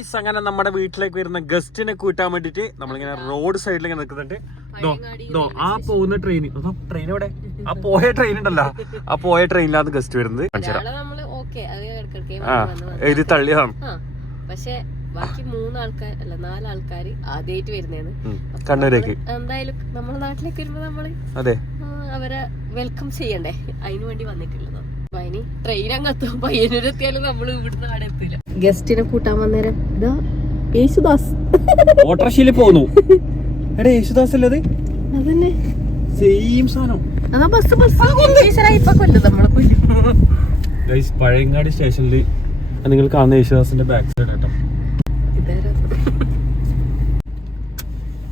Guys അങ്ങനെ നമ്മുടെ വീട്ടിലേക്ക് വരുന്ന ഗസ്റ്റിനെ കൂട്ടാൻ വേണ്ടിട്ട് നമ്മളിങ്ങനെ റോഡ് സൈഡിൽ ഇങ്ങനെ നിൽക്കുന്നുണ്ട് ആ പോകുന്ന ട്രെയിൻ ട്രെയിൻ എവിടെ? ആ പോയ ട്രെയിൻ ഉണ്ടല്ലോ. ആ പോയ ട്രെയിനിലാണ് ഗസ്റ്റ് വരുന്നത്. ആ എഴുതി തള്ളിയതാണ്. ആ പക്ഷെ ബാക്കി മൂന്നാൾക്കാർ അല്ല നാലാൾക്കാർ ആദ്യമായിട്ട് വരുന്നതാണ് ഉം, കണ്ണൂരേക്ക്. എന്തായാലും നമ്മുടെ നാട്ടിലേക്ക് വരുമ്പോ നമ്മൾ അതെ. അവരെ വെൽക്കം ചെയ്യണ്ടേ? അതിനു വേണ്ടി വന്നിട്ടുള്ളതാണ് ട്രെയിൻ അങ്ങെത്തും പയ്യന്നൂരെത്തിയാലും നമ്മൾ ഇവിടുന്ന് അവിടെ എത്തില്ല ഗസ്റ്റിനെ കൂട്ടാൻ വന്നേരം ഇതാ യേശുദാസ്. ഓട്ടോറിക്ഷയിൽ പോകുന്നു. എടാ യേശുദാസ് അല്ലേ അതന്നെ. സെയിം സാധനം. അതാ ബസ് ബസ്. ഇപ്പൊ കൊല്ലും നമ്മളെ കൊല്ലും. ഗൈസ് പഴയങ്ങാടി സ്റ്റേഷനിൽ നിങ്ങൾ കാണുന്ന യേശുദാസിന്റെ ബാക്ക് സൈഡ് കേട്ടോ ഇതാരാ?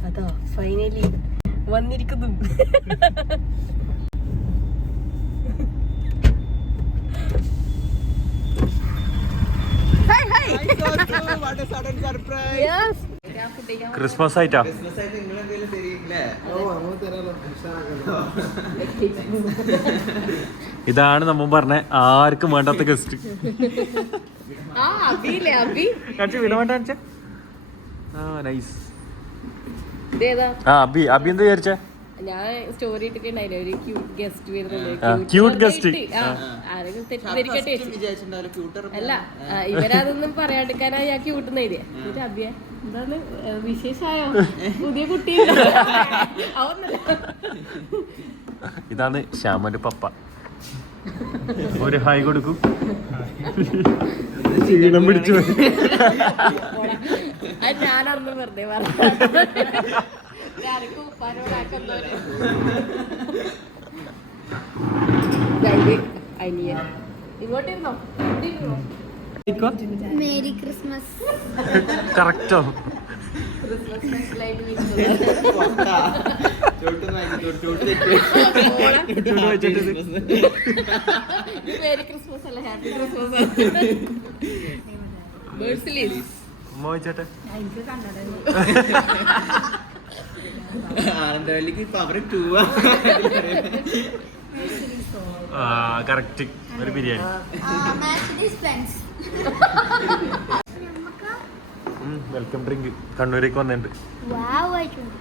അതാ ഫൈനലി വന്നിരിക്കുന്നു Yes. ക്രിസ്മസ് ആയിട്ടാ? ഇതാണ് നമ്മൾ പറഞ്ഞ ആർക്കും വേണ്ടാത്ത ഗസ്റ്റ് ആ നൈസ് ആ അബി അബി എന്താ വിചാരിച്ചേ? ഞാൻ സ്റ്റോറി ഇട്ടിട്ടുണ്ടായില്ലേ ഒരു ക്യൂട്ട് ഗസ്റ്റ് വരുന്നുണ്ട്. ആരെങ്കിലും തെറ്റിദ്ധരിക്കട്ടെ. അല്ല ഇവരതൊന്നും പറയാണ്ടിരിക്കാനാ ഞാൻ ക്യൂട്ട് നേരിയ എന്നിട്ട് എന്താണ് വിശേഷായോ പുതിയ കുട്ടി ഇതാണ് ശ്യാമന്റെ പപ്പ. ഒരു ഹായ് കൊടുക്കും. ക്ഷീണം പിടിച്ചു. ഞാനന്ന് വെറുതെ പറഞ്ഞു അനിയൻ. ഇങ്ങോട്ടിരുന്നോ? ഇങ്ങോട്ടിരുന്നോ? Merry Christmas. കറക്റ്റോ? മോയിച്ചേട്ടെ ആനന്ദവല്ലിക്ക് പവർ ടൂവാ ആ. കറക്റ്റ് ഒരു ബിരിയാണി. വെൽക്കം ഡ്രിങ്ക് കണ്ണൂരേക്ക് വന്നിട്ടുണ്ട് വാവ് ആയിട്ടുണ്ട്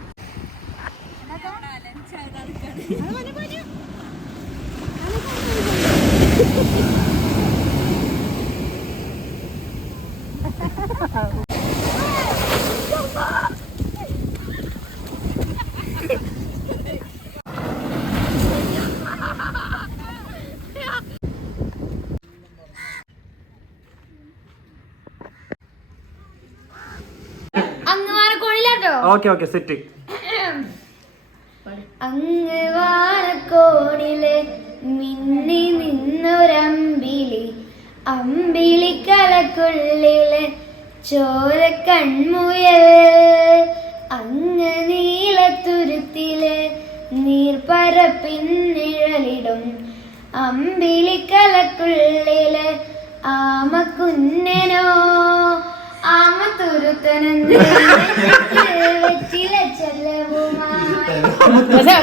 അങ്ങ് വാനക്കോണില്ലാട്ടോ ഓക്കെ ഓക്കെ സെറ്റ് അങ്ങ് മിന്നി നിന്നൊരമ്പിളി അമ്പിളി കലക്കുള്ളിലെ ചോര കൺമുയൽ അങ്ങ് നീലത്തുരുത്തിലെ നീർപ്പരപ്പിന്നിഴലിടും അമ്പിളി കലക്കുള്ളിലെ ആമത്തുരുത്തനെന്ന്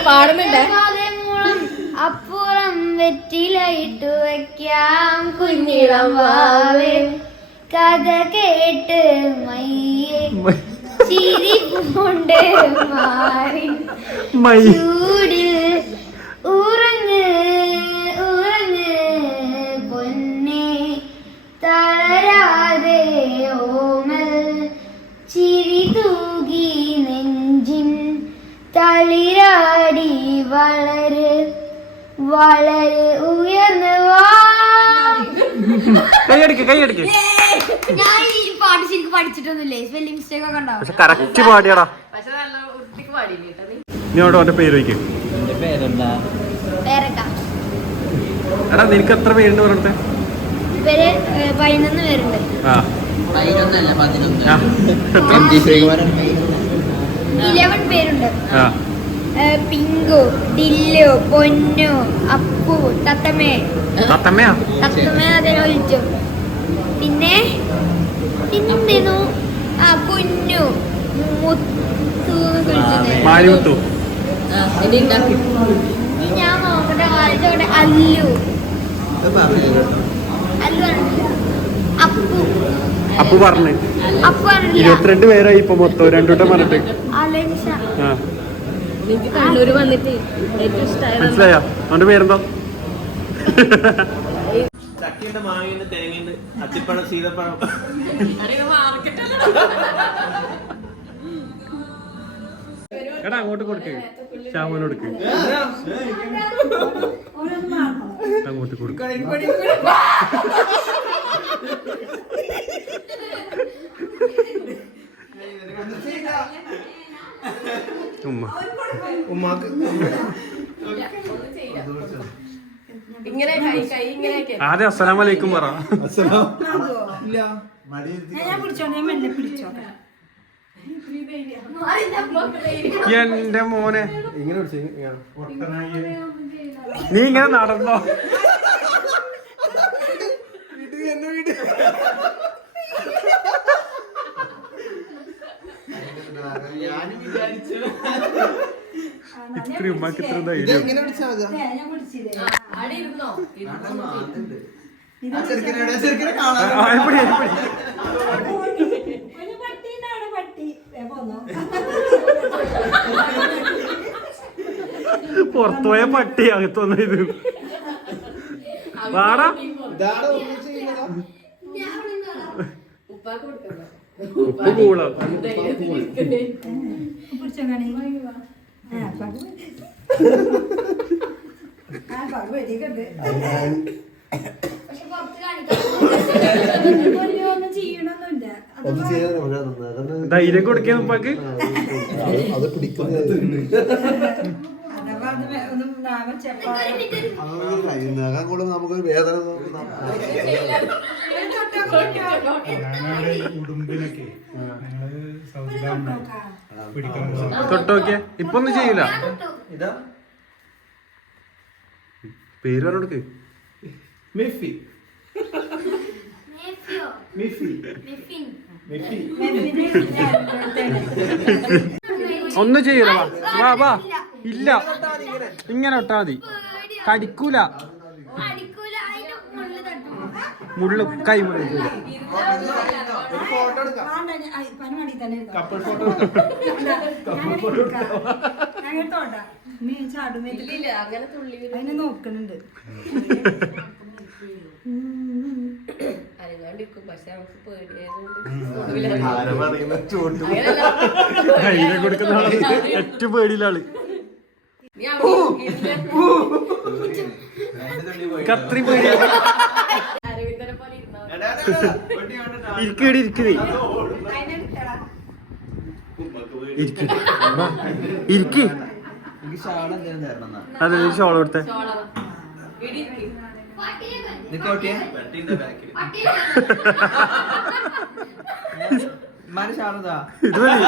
പാടുന്നുണ്ടേ. അപ്പുറം വെറ്റിലയിട്ടു വയ്ക്കാം കുഞ്ഞിളം വാവേ. കഥ കേട്ട് മയ്യേ. ചിരി കൊണ്ട് മാറി. ചൂടിൽ ഉറങ്ങ് ഉറങ്ങ് പൊന്നെ. തളരാതെ ഓമൽ ചിരി തൂകി നെഞ്ചിൻ തളിരാടി വളര് വളരെ ഉയർന്നു വാ. കൈയടിക്ക് കൈയടിക്ക്. ഞാൻ ഈ പാട്ട് ശരിക്കും പഠിച്ചിട്ടൊന്നുമില്ലേ. സ്പെല്ലിംഗ് മിസ്റ്റേക്ക് ഒക്കെ ഉണ്ടാവും. പക്ഷെ കറക്റ്റ് പാടിയടാ. പക്ഷെ നല്ല വൃത്തിക്ക് പാടി നീ? നീ അവിടെ അവന്റെ പേര് വയ്ക്കും എന്റെ പേരെന്താ? പേരൊക്കെ എടാ നിനക്ക് എത്ര പേരുണ്ട് പറഞ്ഞിട്ട്? ഇവർ പതിനൊന്ന് പേരുണ്ട്. ആ. ഇലവൻ പേരുണ്ട്. പിങ്കു ഡില്ലു പൊന്നു അപ്പു തത്തമ്മേ. തത്തമ്മേ തത്തമ്മേ അതിനെ വിളിച്ചു. പിന്നെ? പിന്നെന്തേനു ആ കുഞ്ഞു മുത്തു ഞാൻ നോക്കട്ടെ വായിച്ചോട്ടെ അല്ലു. അല്ലു അപ്പു. അപ്പു പറഞ്ഞു. ഇരുപത്തിരണ്ട് പേരായി ഇപ്പൊ മൊത്തം. പറഞ്ഞിട്ട്. വന്നിട്ട് ഏറ്റവും ഇഷ്ടമായത് മനസ്സിലായോ? അവന്റെ പേരെന്തോ? ചക്കയുണ്ട് മാങ്ങയുണ്ട് തേങ്ങയുണ്ട് അത്തിപ്പഴം സീതപ്പഴം എടാ അങ്ങോട്ട് കൊടുക്ക്. ശ്യാമോന് കൊടുക്ക്. അങ്ങോട്ട് കൊടുക്ക്. ഉമ്മ ഉമ്മാക്ക് ഇങ്ങനെ കൈ കൈ ഇങ്ങനെ ആക്കി. ആദ്യം അസ്സലാം വലൈക്കും പറ. ഞാൻ പിടിച്ചോട്ടെ ഞാൻ മെല്ലെ പിടിച്ചോട്ടെ എന്റെ മോനെ. ഇങ്ങനെ നീ ഇങ്ങനെ നടന്നോ? ഞാനും വിചാരിച്ചു ഇത്ര ഉമ്മക്ക് ധൈര്യം. പട്ടി പുറത്തുപോയ പട്ടി. അകത്തൊന്നും ഇത്. വാടാ. ഉപ്പാക്ക് കൊടുക്കണ്ടോ ഉപ്പ് കൂളോ ധൈര്യം കൊടുക്കാൻ ഉപ്പാക്ക്. അത് പിടിക്കുന്നത് നമുക്ക് വേദന നോക്കുന്ന ഉടുമ്പിനൊക്കെ ഞങ്ങൾ സൗദിയിലാണ് പിടിക്കാൻ പോകുന്നത്. തൊട്ടോക്കെ ഇപ്പൊ ഒന്നും ചെയ്യില്ല. ഇതാ. പേര് പറഞ്ഞോടുക്ക് മിഫി മേഫിയോ മിഫി മെഫിൻ മിഫി ഒന്നും ചെയ്യൂല വാ വാ വാ. ഇല്ല. ഇങ്ങനെ ഒട്ടാ മതി കടിക്കൂല മുള്ളു കൈ അങ്ങനെ ധൈര്യം കൊടുക്കുന്ന. ആൾ. ഏറ്റവും പേടിയില്ല ആൾ. കത്രി പേടിയാ അരവിന്ദനെ ഇരിക്കേടി ഇരിക്കുന്നേ ഇരിക്ക്. അതെ നീ ഷോൾ കൊടുത്തേ. ഇതാ. മതി.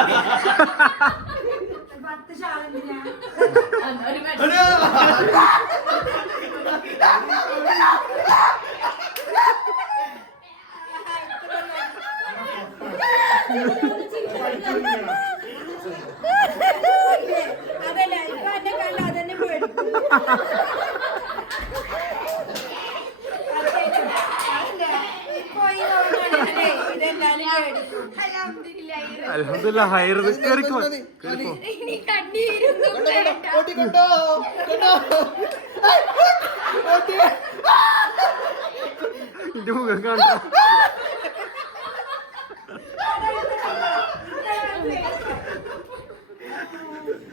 ഒരു അതല്ല ഇപ്പൊ എന്നെ കണ്ട അതന്നെ പേടിക്കും അലഹമില്ല ഹയർ കേറിക്കോ. എന്റെ മുഖം കാണാ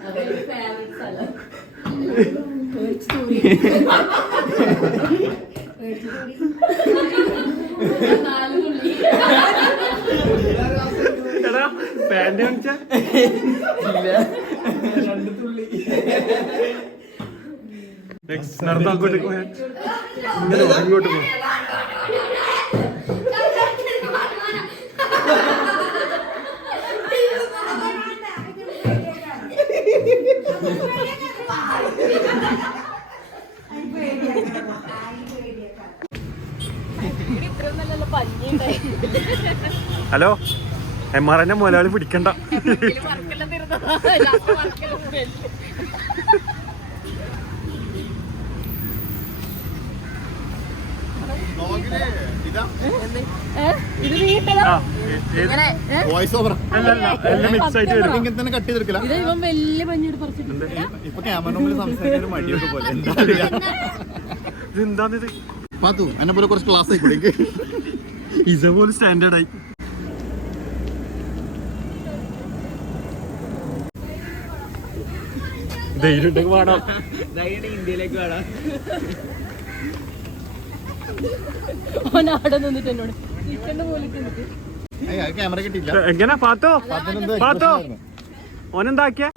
അതൊരു ഫേവറേറ്റ് സ്ഥലം നാല് തുള്ളി എടാ കാണിച്ച? നടന്നു അങ്ങോട്ട് പോയാ. ഇങ്ങനെ ഇങ്ങോട്ട് പോ ഇത്രയും നല്ല പഞ്ഞി ഉണ്ടായി ഹലോ എം ആർ എന്നെ മുതലാളി പിടിക്കണ്ട വർക്കെല്ലാം തീർന്നതാ വർക്കെല്ലാം കൂടെ നോക്കിലേ എന്ത്? ഏ? ഇത് നീ ഇട്ടതാ? ഇങ്ങനെ, ഏ? വോയിസ് ഓവർ എല്ലാം മിക്സ് ആയിട്ട് വരും ഇങ്ങനെ തന്നെ കട്ട് ചെയ്തെടുക്കില്ല ഇത് ഇവൻ വലിയ പഞ്ഞിട്ട് പറിച്ചിട്ടുണ്ട് ഇപ്പൊ ക്യാമറ മുമ്പിൽ സംസാരിക്കാൻ എം ആർ എന്നെ മുതലാളി പിടിക്കണ്ട. ഇതെന്താന്നിത് പാത്തു എന്നെ പോലെ കുറച്ച് ക്ലാസ് ആയിക്കൂടെ ഇതേപോലെ സ്റ്റാൻഡേർഡ് ആയി. ധൈര്യം ഉണ്ടെങ്കിൽ പാടാം. ഇന്ത്യയിലേക്ക് വേണം അവിടെ നിന്നിട്ട് എന്നോട് ചിക്കന്റെ പോലെ നിന്നിട്ട്. ക്യാമറ കിട്ടിയില്ല. എങ്ങനെ? പാത്തോ? പാത്തോ. ഓനെന്താക്കിയ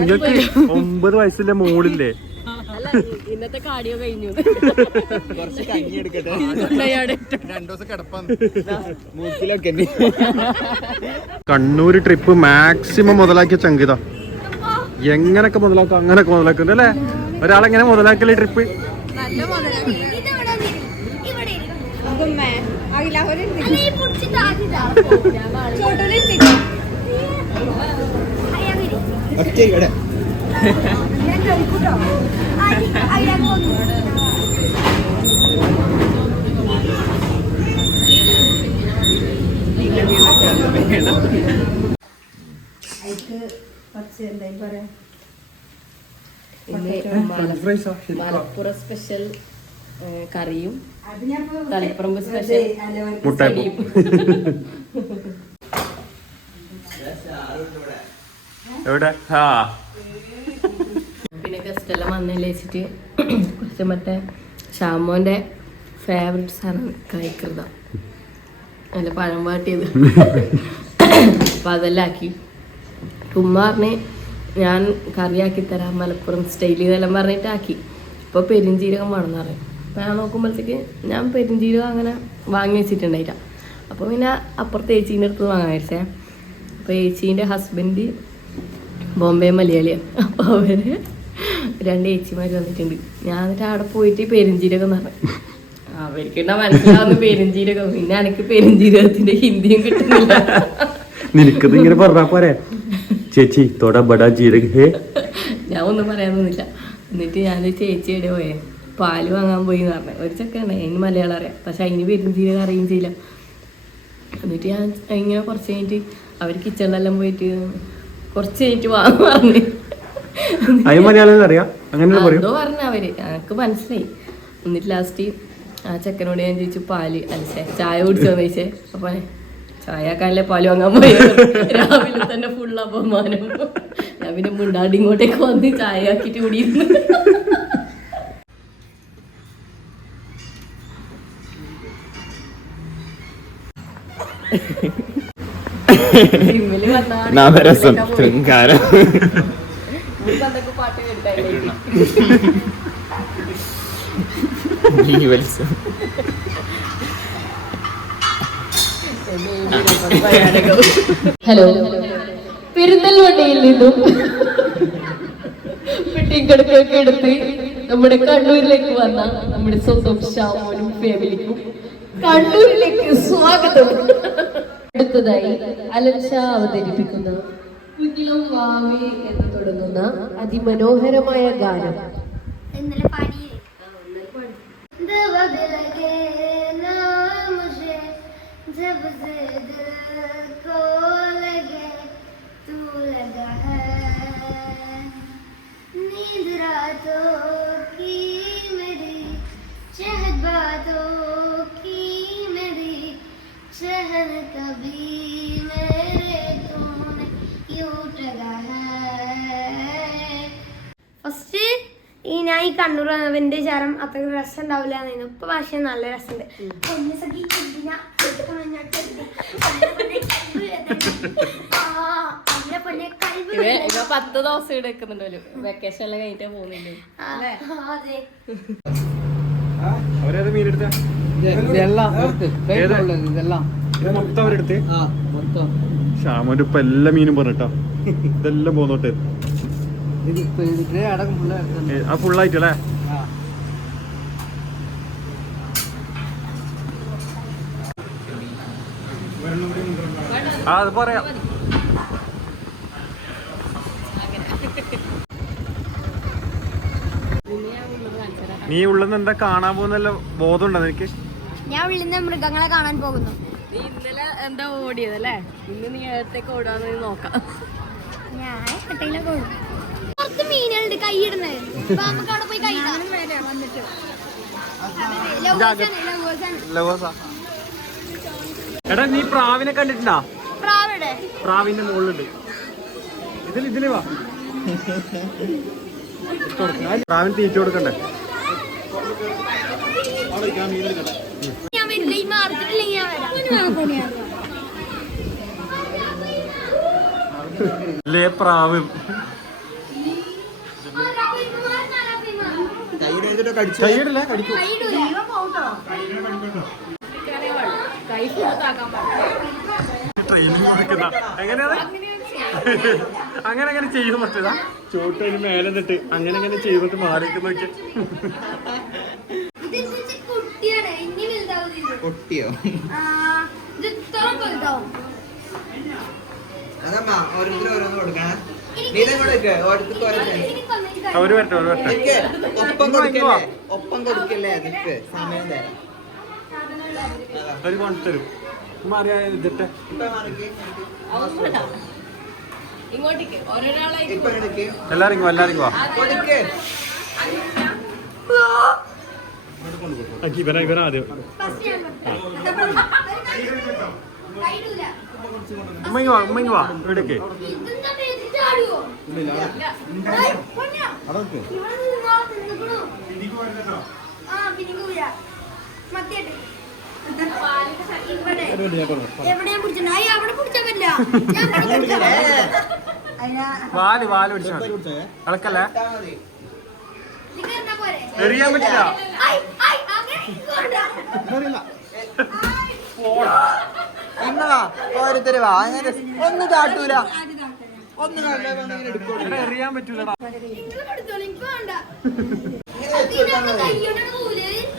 നിങ്ങൾക്ക് ഒമ്പത് വയസ്സിന്റെ മോളില്ലേ? അല്ല ഇന്നത്തെ കാടിയോ കഴിഞ്ഞു. കുറച്ച് കഞ്ഞി എടുക്കട്ടെ? രണ്ടു ദിവസം കിടപ്പാൻ മൂക്കിലൊക്കെ കണ്ണൂർ ട്രിപ്പ് മാക്സിമം മുതലാക്കിയ ചങ്കിത. എങ്ങനൊക്കെ മുതലാക്കും അങ്ങനൊക്കെ മുതലാക്കുന്നു അല്ലേ? ഒരാളെങ്ങനെ മുതലാക്കൽ ട്രിപ്പ് ഒറ്റ ഇവിടെ. അല്ല, ഈ പിടിച്ചിട്ട് ആദ്യം ഇതാ. അയ്യ, വരി. ഞാൻ കഴിക്കൂട്ടോ. അയ്യ, അയ്യ, പോന്നു. മലപ്പുറം സ്പെഷ്യൽ കറിയും തളിപ്പറമ്പ് സ്പെഷ്യൽ മുട്ടയപ്പം എവിടെ ആ പിന്നെ വന്നല്ലേ വെച്ചിട്ട് കുറച്ച് മറ്റേ ഷാമോന്റെ ഫേവറേറ്റ് സാധനം കഴിക്കരുത. അല്ല പഴം വാട്ടിയത്. അപ്പം അതെല്ലാം ആക്കി. ഉമ്മ പറഞ്ഞ് ഞാൻ കറിയാക്കി തരാം മലപ്പുറം സ്റ്റൈലിൽ എല്ലാം പറഞ്ഞിട്ട് ആക്കി. ഇപ്പോൾ പെരിഞ്ചീരകം വേണമെന്ന് പറയും. അപ്പോൾ ഞാൻ നോക്കുമ്പോഴത്തേക്ക് ഞാൻ പെരിഞ്ചീരകം അങ്ങനെ വാങ്ങി വെച്ചിട്ടുണ്ടായില്ല. അപ്പോൾ പിന്നെ അപ്പുറത്തെ ചേച്ചീന്റെ അടുത്ത് വാങ്ങാൻ വെച്ചേ അപ്പോൾ ചേച്ചീന്റെ ഹസ്ബൻഡ് ബോംബെ മലയാളിയാണ് അപ്പോൾ അവർ രണ്ട് ചേച്ചിമാർ വന്നിട്ടുണ്ട്. ഞാൻ എന്നിട്ട് അവിടെ പോയിട്ട് പെരുംജീരകം എന്ന് പറഞ്ഞു. അവർക്കുണ്ടാ മനസ്സിലാവുന്ന പെരുംജീരകം. പിന്നെ എനിക്ക് പെരുംജീരകത്തിന്റെ ഹിന്ദിയും കിട്ടുന്നില്ല. നിനക്കത് ഇങ്ങനെ പറഞ്ഞാ പോരെ? ചേച്ചി തോട ബടാ ജീരക. ഞാൻ ഒന്നും പറയാനൊന്നുമില്ല എന്നിട്ട് ഞാൻ ചേച്ചിയുടെ പോയെ? പാൽ വാങ്ങാൻ പോയി എന്ന് പറഞ്ഞു. ഒരു ചെക്കാണ് അതിന് മലയാളം അറിയാം. പക്ഷെ അതിന് പെരുംജീരകം അറിയുകയും ചെയ്യില്ല. എന്നിട്ട് ഞാൻ ഇങ്ങനെ കുറച്ച് കഴിഞ്ഞിട്ട് അവർ കിച്ചണിലെല്ലാം പോയിട്ട് കുറച്ച് കഴിഞ്ഞിട്ട് വാങ്ങാൻ പറഞ്ഞു. അത് മലയാളം അറിയാം. അങ്ങനെ പറയും. എന്തോ പറഞ്ഞ അവർ. എനിക്ക് മനസ്സിലായി. എന്നിട്ട് ലാസ്റ്റ് ആ ചെക്കനോട് ഞാൻ ചോദിച്ചു പാൽ. അല്ലേ ചായ കുടിച്ചോ ചോദിച്ചേ. അപ്പൊ ചായക്കാനല്ലേ പാൽ വാങ്ങാൻ പോയി രാവിലെ തന്നെ ഫുൾ അപമാനം. ഞാൻ പിന്നെ മുണ്ടാടി ഇങ്ങോട്ടേക്ക് വന്ന് ചായ ആക്കിട്ട് കൂടിയിരുന്നു പോയി. ശൃംഗാരം ഇപ്പൊ എന്തൊക്കെ പാട്ട് കേട്ടായിരുന്നു ഹലോ. പെരുന്തൽമണ്ണയിൽ നിന്നും പെട്ടിക്കടക്കൊക്കെ എടുത്ത് നമ്മുടെ കണ്ണൂരിലേക്ക് വന്ന നമ്മുടെ സ്വന്തം ഷാമോനും ഫാമിലിക്കും കണ്ണൂരിലേക്ക് സ്വാഗതം. അടുത്തതായി അലൻഷ അവതരിപ്പിക്കുന്ന കുഞ്ഞിളം വാവി എന്ന് തുടങ്ങുന്ന അതിമനോഹരമായ ഗാനം ഇന്നലെ പാടിയേ दर्द लगे ना मुझे जब से दिल को लगे तू लगा है नींद रातों കണ്ണൂർ വന്നതിന്റെ ചാരം അത്ര രസം ഉണ്ടാവില്ല എന്നായിരുന്നു. ഇപ്പൊ പക്ഷേ നല്ല രസമുണ്ട്. ഇവ പത്ത് ദിവസം ഇവിടെ വെക്കുന്നുണ്ടല്ലോ വെക്കേഷൻ എല്ലാം കഴിഞ്ഞിട്ടേ പോകുന്നുണ്ട് ഷാമോന്റെ ഇപ്പൊ എല്ലാ മീനും പറഞ്ഞിട്ടാ. ഇതെല്ലാം പോന്നോട്ടെ. ആ ഫുള്ളായിട്ടല്ലേ ആ. അത് പറയാം. നീ ഉള്ളിൽ എന്താ കാണാൻ പോകുന്നല്ലോ ബോധമുണ്ടോ നിനക്ക്? ഞാൻ ഉള്ളിൽ മൃഗങ്ങളെ കാണാൻ പോകുന്നു. നീ ഇന്നലെ എന്താ ഓടിയതല്ലേ ഇന്ന് നീ ഏഴത്തേക്ക് ഓടാന്ന് നോക്കാം. ഞാൻ കട്ടയിലൊക്കെ ഓടും. പുറത്ത് മീനുകളുണ്ട് കൈയിടുന്നത് അപ്പൊ നമുക്ക് അവിടെ പോയി വന്നിട്ട്. എടാ നീ പ്രാവിനെ കണ്ടിട്ടുണ്ടാ? പ്രാവിടെ. പ്രാവിന്റെ മുകളിലുണ്ട് ഇതിൽ ഇതിൽ വാ. പ്രാവിന് തീറ്റ കൊടുക്കണ്ടേ? ഞാൻ വരില്ല ഈ ഞാൻ വരാം. ലേ പ്രാവ്. കടിച്ചു? കൈയിടില്ല കടിക്കൂ. കൈ പുറത്താക്കാൻ പാടില്ല ട്രെയിനിങ് കൊടുക്കുന്ന എങ്ങനെയാണ്? അങ്ങനെ അങ്ങനെ ചെയ്യാൻ പറ്റില്ല ചോട്ടതിന് മേലെ നിന്നിട്ട് അങ്ങനെ അങ്ങനെ ചെയ്തിട്ട് ഇത്ര വലുതാവും. അതമ്മ ഓരോരുത്തരും ഓരോന്ന് കൊടുക്കണേ. അവർ വരട്ടെ അവർ വരട്ടെ. ഒപ്പം കൊടുക്കല്ലേ? ഒപ്പം കൊടുക്കല്ലേ? നിക്ക് സമയം തരാം. അവർ കൊണ്ടുതരും മാറിയ ഇതിട്ടെ. എല്ലാരും എല്ലാരും വാ ഇവനാ ഇവനാ ആദ്യം. ഉമ്മങ്ങി വാ ഉമ്മങ്ങി വാ. ഇവിടേക്ക്. വാൽ വാൽ പിടിച്ചാ മതി. കളക്കല്ലേ ഇട്ടാ മതി നിങ്ങൾ എന്നാ പോരെ? എറിയാൻ പറ്റില്ല. ഓരോരുത്തര് വാ. അങ്ങനെ ഒന്നും ചാട്ടൂല ഒന്നും കാട്ടില്ല എടുക്കോളൂ എറിയാൻ?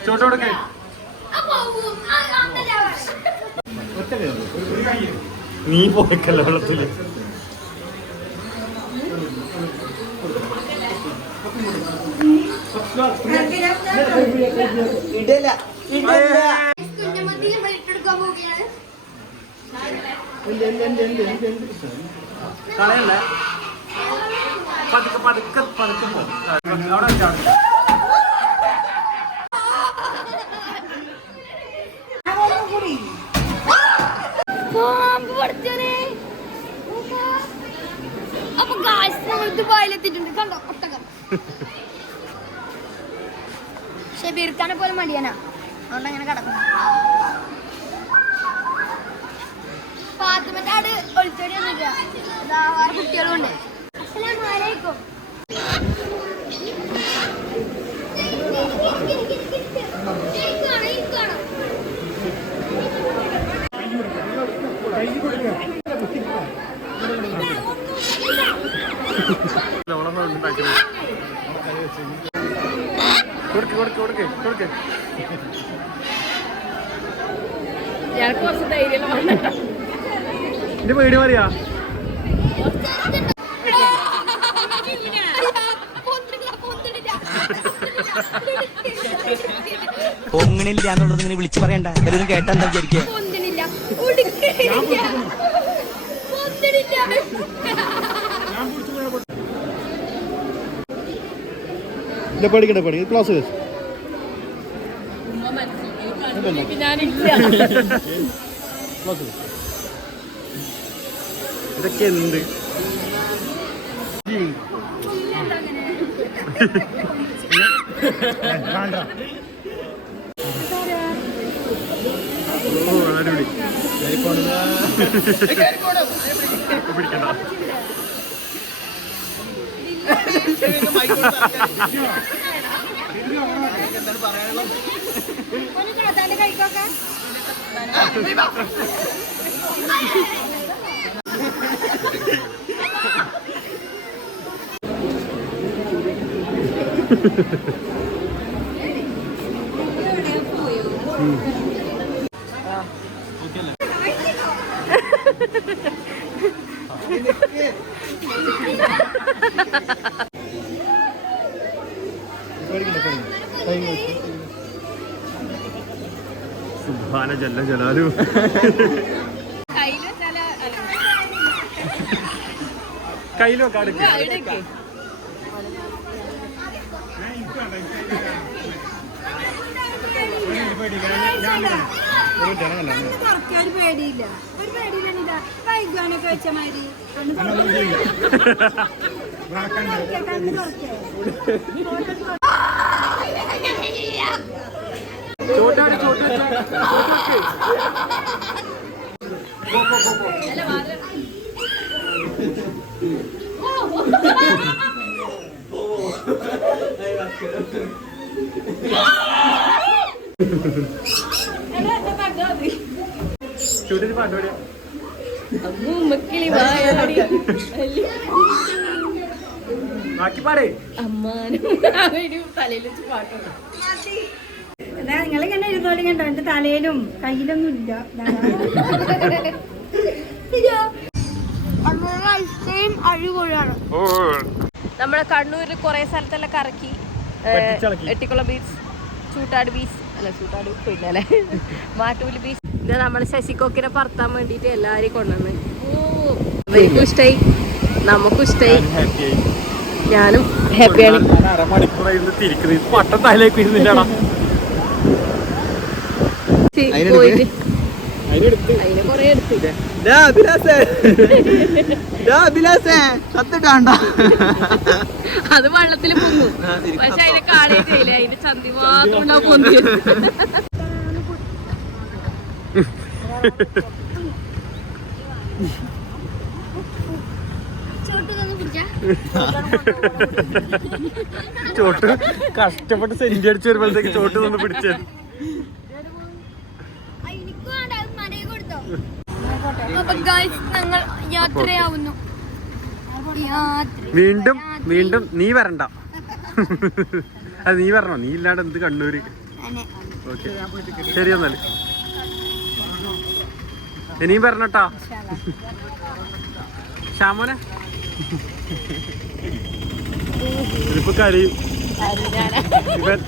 ചോട്ട് കൊടുക്ക്. നീ പോയിക്കല്ലോ വെള്ളത്തിൽ? ഇടല. ഇടില്ല കളയല്ലേ? പതുക്കെ പതുക്കെ പതുക്കെ പോകും അവിടെ പഠിച്ചോനെ. അപ്പൊ ഷബീർഖാനെ പോലെ മടിയാനാ. അതുകൊണ്ട് അങ്ങനെ കിടക്കുന്നു. പാത്തുമന്റെ ആട് ഒളിച്ചോടി ഒന്നുമില്ല കുട്ടികളും ഉണ്ട് അസ്സലാമലൈക്കും. കൊടുക്ക് കൊടുക്ക് കൊടുക്ക് കൊടുക്ക് ഞങ്ങൾക്ക് കുറച്ച് ധൈര്യം എന്റെ പേടി പറയാ പൊങ്ങണില്ല എന്നുള്ളത് ഇങ്ങനെ വിളിച്ചു പറയണ്ട. എല്ലാവരും കേട്ടാ എന്താ വിചാരിക്കുക പഠിക്കും ക്ലാസ് ഞാനില്ല. ഇതൊക്കെ എന്ത് ഓ അടിപൊളി. പിടിക്കണ്ട ഒന്ന് സുബ്ഹാന ജല്ല ജലാലു കയ്യിൽ വെച്ചാൽ കയ്യിൽ ഒരു പേടിയില്ല. ഒരു പേടിയില്ല. വൈകാനൊക്കെ വെച്ച മാതിരി. കണ്ണ് തുറക്കേ ചോട്ടാടി, ചോട്ട് വെച്ചോ. ചോട്ട് വെക്ക്. അല്ല പാട്ട് പാടിയോ? അമ്മൂ മക്കിളി വായാടി. ബാക്കി പാടേ. അമ്മാനും തലയിൽ വെച്ച് പാട്ടുണ്ട് എന്നാ നിങ്ങളിങ്ങനെ ഇരുന്നോളി കണ്ടോ എന്റെ തലയിലും കയ്യിലൊന്നും ഇല്ല. ഐസ്ക്രീം നമ്മളെ കണ്ണൂരിൽ കുറെ സ്ഥലത്തെല്ലാം കറക്കി. എട്ടിക്കുളം ബീച്ച് ചൂട്ടാട് ബീച്ച് അല്ല ചൂട്ടാട് പിന്നെ അല്ലേ മാട്ടൂൽ ബീച്ച് ഇത് നമ്മൾ ശശികൊക്കിനെ പറത്താൻ വേണ്ടിയിട്ട് എല്ലാരെയും കൊണ്ടുവന്ന്. ഓ ഇവർക്കും ഇഷ്ടായി. നമുക്കും ഇഷ്ടായി. ഞാനും ഹാപ്പിയാണ് അതിനെ കൊറേ എടുത്ത്. അത് വെള്ളത്തിൽ പൊങ്ങും. പക്ഷെ അതിനെ കാണുകയും ചെയ്യില്ല അതിന്റെ ചന്തി മാത്രം ഉണ്ടാവും പൊന്തി. ചോട്ട് ചോട്ട് കഷ്ടപ്പെട്ട് സെഞ്ചി അടിച്ച് വരുമ്പോഴത്തേക്ക് ചോട്ട് നിന്ന് പിടിച്ചത് എനിക്ക് വേണ്ട അത് മടങ്ങി കൊടുത്തോ അപ്പൊ ഗൈസ് ഞങ്ങൾ യാത്രയാവുന്നു. വീണ്ടും വീണ്ടും നീ വരണ്ട. അത് നീ വരണോ? നീ ഇല്ലാണ്ട് എന്ത് കണ്ണൂര്? ഓക്കെ. ശരി എന്നാൽ. ഇനിയും വരണട്ടാ? ശ്യാമോനെ? ഇതിപ്പോ കരയും ഇവൻ